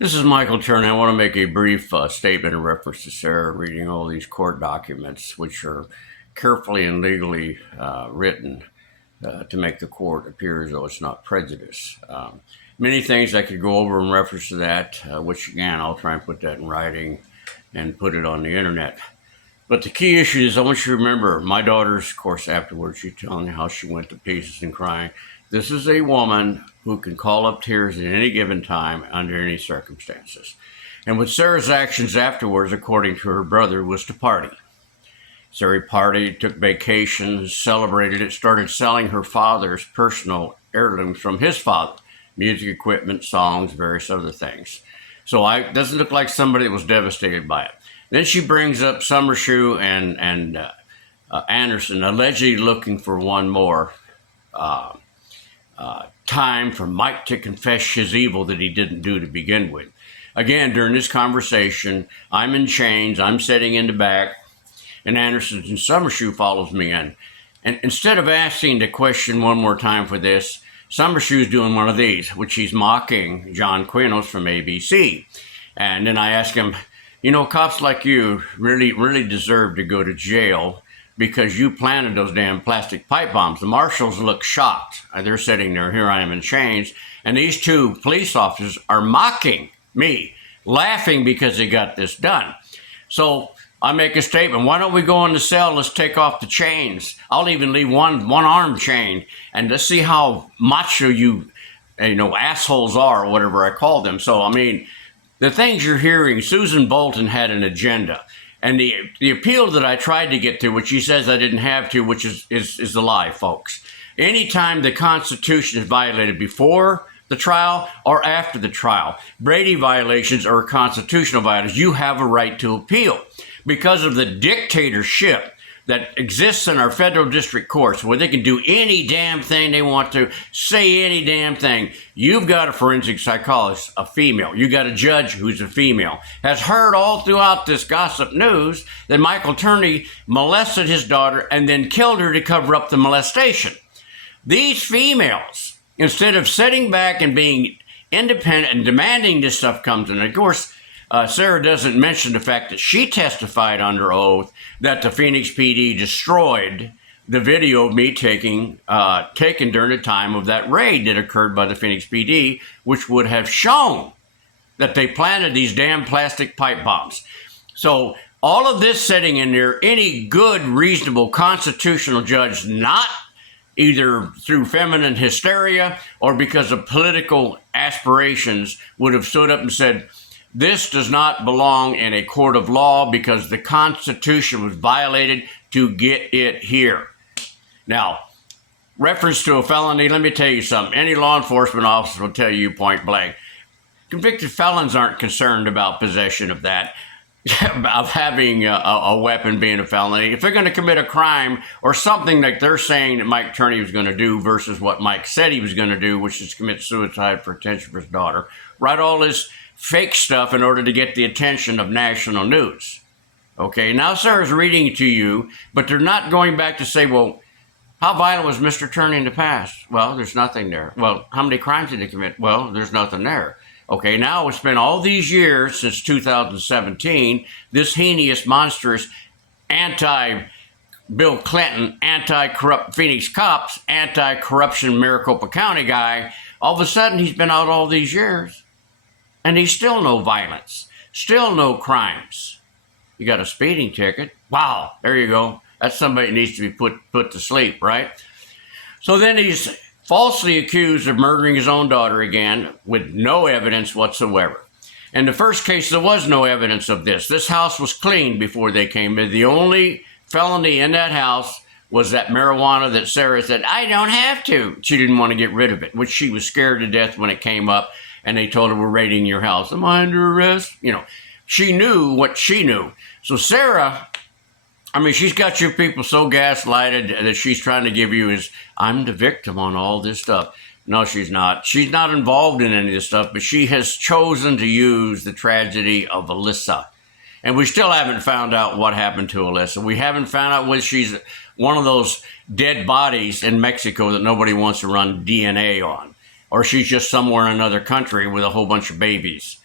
This is Michael Turner. I want to make a brief statement in reference to Sarah reading all these court documents, which are carefully and legally written to make the court appear as though it's not prejudice. Many things I could go over in reference to that, which again, I'll try and put that in writing and put it on the internet. But the key issue is I want you to remember my daughter's, of course, afterwards, she's telling me how she went to pieces and crying. This is a woman who can call up tears at any given time under any circumstances. And with Sarah's actions afterwards, according to her brother, was to party. Sarah partied, took vacations, celebrated it, started selling her father's personal heirlooms from his father, music equipment, songs, various other things. So it doesn't look like somebody that was devastated by it. Then she brings up Summershoe and Anderson, allegedly looking for one more time for Mike to confess his evil that he didn't do to begin with. Again, during this conversation, I'm in chains, I'm sitting in the back, and Anderson and Summershoe follows me in. And instead of asking the question one more time for this, Summershoe's doing one of these, which he's mocking John Quinos from ABC. And then I ask him, you know, cops like you really deserve to go to jail because you planted those damn plastic pipe bombs. The marshals look shocked. They're sitting there, here I am in chains, and these two police officers are mocking me, laughing because they got this done. So I make a statement, why don't we go in the cell, let's take off the chains. I'll even leave one arm chained, and let's see how macho you assholes are, or whatever I call them. So, I mean, the things you're hearing, Susan Bolton had an agenda. And the appeal that I tried to get to, which she says I didn't have to, which is a lie, folks. Anytime the Constitution is violated before the trial or after the trial, Brady violations or constitutional violations, you have a right to appeal. Because of the dictatorship that exists in our federal district courts where they can do any damn thing they want to, say any damn thing. You've got a forensic psychologist, a female. You got a judge who's a female, has heard all throughout this gossip news that Michael Turney molested his daughter and then killed her to cover up the molestation. These females, instead of sitting back and being independent and demanding this stuff comes in, of course, Sarah doesn't mention the fact that she testified under oath that the Phoenix PD destroyed the video of me taken during the time of that raid that occurred by the Phoenix PD, which would have shown that they planted these damn plastic pipe bombs. So all of this sitting in there, any good, reasonable constitutional judge, not either through feminine hysteria or because of political aspirations, would have stood up and said, this does not belong in a court of law because the Constitution was violated to get it here. Now, reference to a felony, let me tell you something. Any law enforcement officer will tell you point blank. Convicted felons aren't concerned about possession of that, of having a weapon being a felony. If they're going to commit a crime or something like they're saying that Mike Turney was going to do versus what Mike said he was going to do, which is commit suicide for attention for his daughter, write all this fake stuff in order to get the attention of national news. Okay, now Sarah's reading to you, but they're not going back to say, well, how violent was Mr. Turney in the past? Well, there's nothing there. Well, how many crimes did he commit? Well, there's nothing there. Okay, now we spent all these years since 2017, this heinous, monstrous, anti-Bill Clinton, anti-corrupt Phoenix cops, anti-corruption Maricopa County guy, all of a sudden he's been out all these years. And he's still no violence, still no crimes. You got a speeding ticket. Wow, there you go. That's somebody that needs to be put to sleep, right? So then he's falsely accused of murdering his own daughter again with no evidence whatsoever. In the first case, there was no evidence of this. This house was clean before they came in. The only felony in that house was that marijuana that Sarah said, I don't have to. She didn't want to get rid of it, which she was scared to death when it came up. And they told her, we're raiding your house. Am I under arrest? You know, she knew what she knew. So Sarah, I mean, she's got you people so gaslighted that she's trying to give you is, I'm the victim on all this stuff. No, she's not. She's not involved in any of this stuff, but she has chosen to use the tragedy of Alyssa. And we still haven't found out what happened to Alyssa. We haven't found out whether she's one of those dead bodies in Mexico that nobody wants to run DNA on, or she's just somewhere in another country with a whole bunch of babies.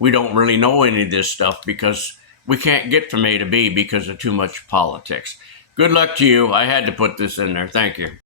we don't really know any of this stuff because we can't get from A to B because of too much politics. Good luck to you. I had to put this in there. Thank you.